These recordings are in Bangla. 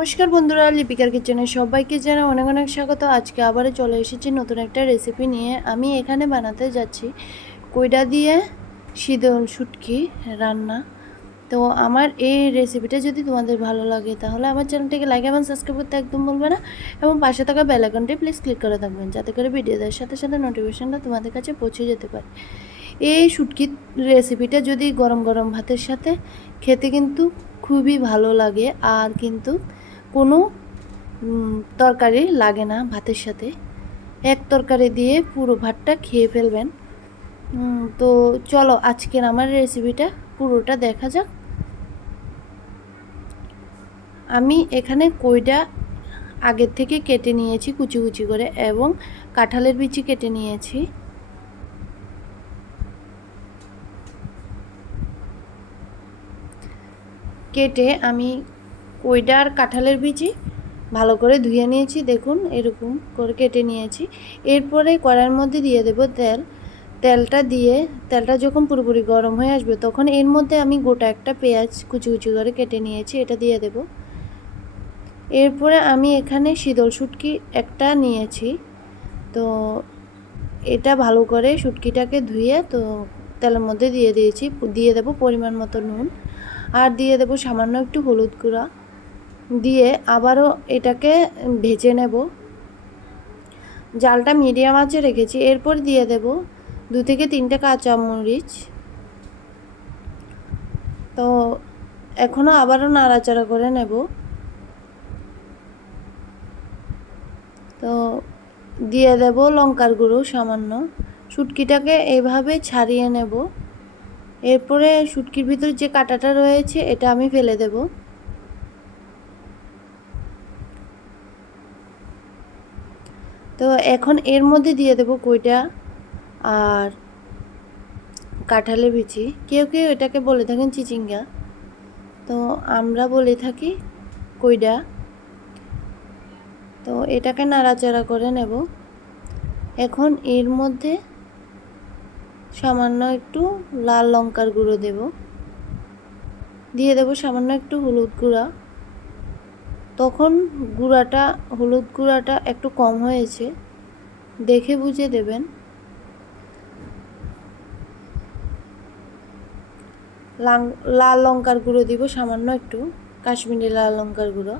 নমস্কার বন্ধুরা, লিপিকার কিচেনে সবাইকে জানাই অনেক অনেক স্বাগত। আজকে আবারও চলে এসেছি নতুন একটা রেসিপি নিয়ে। আমি এখানে বানাতে যাচ্ছি কইডা দিয়ে শীতল শুটকি রান্না। তো আমার এই রেসিপিটা যদি তোমাদের ভালো লাগে, তাহলে আমার চ্যানেলটিকে লাইক এবং সাবস্ক্রাইব করতে একদম বলবে না। এবং পাশে থাকা বেল প্লিজ ক্লিক করে থাকবেন, যাতে করে ভিডিও দেওয়ার সাথে সাথে নোটিফিকেশনটা তোমাদের কাছে পৌঁছে যেতে পারে। এই শুটকির রেসিপিটা যদি গরম গরম ভাতের সাথে, খেতে কিন্তু খুবই ভালো লাগে। আর কিন্তু কোনো তরকারি লাগে না ভাতের সাথে। এক তরকারি দিয়ে পুরো ভাতটা খেয়ে ফেলবেন। তো চলো আজকের আমার রেসিপিটা পুরোটা দেখা যাক। আমি এখানে কইটা আগের থেকে কেটে নিয়েছি কুচি কুচি করে এবং কাঁঠালের বিচি কেটে নিয়েছি। কেটে আমি কইডা আর কাঁঠালের বিচি ভালো করে ধুয়ে নিয়েছি, দেখুন, এরকম করে কেটে নিয়েছি। এরপরে কড়াইয়ের মধ্যে দিয়ে দেব তেল। তেলটা দিয়ে, তেলটা যখন পুরোপুরি গরম হয়ে আসবে, তখন এর মধ্যে আমি গোটা একটা পেঁয়াজ কুচি কুচি করে কেটে নিয়েছি, এটা দিয়ে দেব। এরপরে আমি এখানে শীতল শুটকি একটা নিয়েছি। তো এটা ভালো করে শুটকিটাকে ধুয়ে, তো তেলের মধ্যে দিয়ে দিয়েছি, দিয়ে দেব পরিমাণ মতো নুন। আর দিয়ে দেব সামান্য একটু হলুদ গুঁড়া। দিয়ে আবারও এটাকে ভেজে নেব। জালটা মিডিয়াম আঁচে রেখেছি, এরপর দিয়ে দেব দু থেকে তিনটে কাঁচামরিচ। তো এখনও আবারও নাড়াচাড়া করে নেব। তো দিয়ে দেব লঙ্কার গুঁড়ো সামান্য। শুটকিটাকে এভাবে ছাড়িয়ে নেব। এরপরে শুটকির ভিতর যে কাঁটাটা রয়েছে, এটা আমি ফেলে দেব। তো এখন এর মধ্যে দিয়ে দেব কইটা আর কাঁঠালের বিচি কেউ কেউ এটাকে বলে থাকেন চিচিঙ্গা। তো আমরা বলে থাকি কইডা। তো এটাকে নাড়াচাড়া করে নেব। এখন এর মধ্যে সামান্য একটু লাল লঙ্কার গুঁড়ো দেব। দিয়ে দেব সামান্য একটু হলুদ গুঁড়া। তখন গুঁড়াটা, হলুদ গুঁড়াটা একটু কম হয়েছে। দেখে বুঝে দেবেন। লাল লঙ্কার গুঁড়ো দিব, সামান্য একটু। কাশ্মীরি লাল লঙ্কার গুঁড়ো।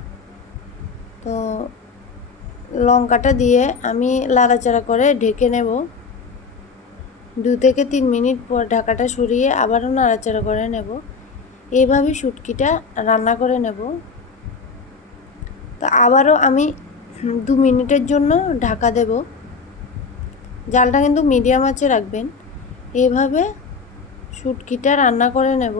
তো লঙ্কাটা দিয়ে আমি লাড়াচাড়া করে ঢেকে নেব। দু থেকে তিন মিনিট পর ঢাকাটা সরিয়ে আবারও নাড়াচাড়া করে নেব। এইভাবে শুটকিটা রান্না করে নেব। তো আবারও আমি দু মিনিটের জন্য ঢাকা দেব। জালটা কিন্তু মিডিয়াম আঁচে রাখবেন। এভাবে সুটকিটা রান্না করে নেব।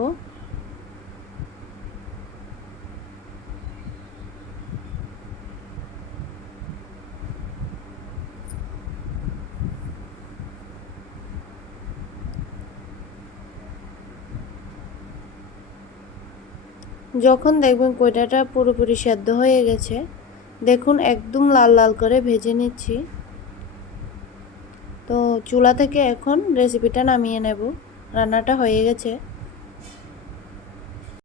যখন দেখবেন কয়টাটা পুরোপুরি সেদ্ধ হয়ে গেছে, দেখুন একদম লাল লাল করে ভেজে নিচ্ছি। তো চুলা থেকে এখন রেসিপিটা নামিয়ে নেব। রান্নাটা হয়ে গেছে।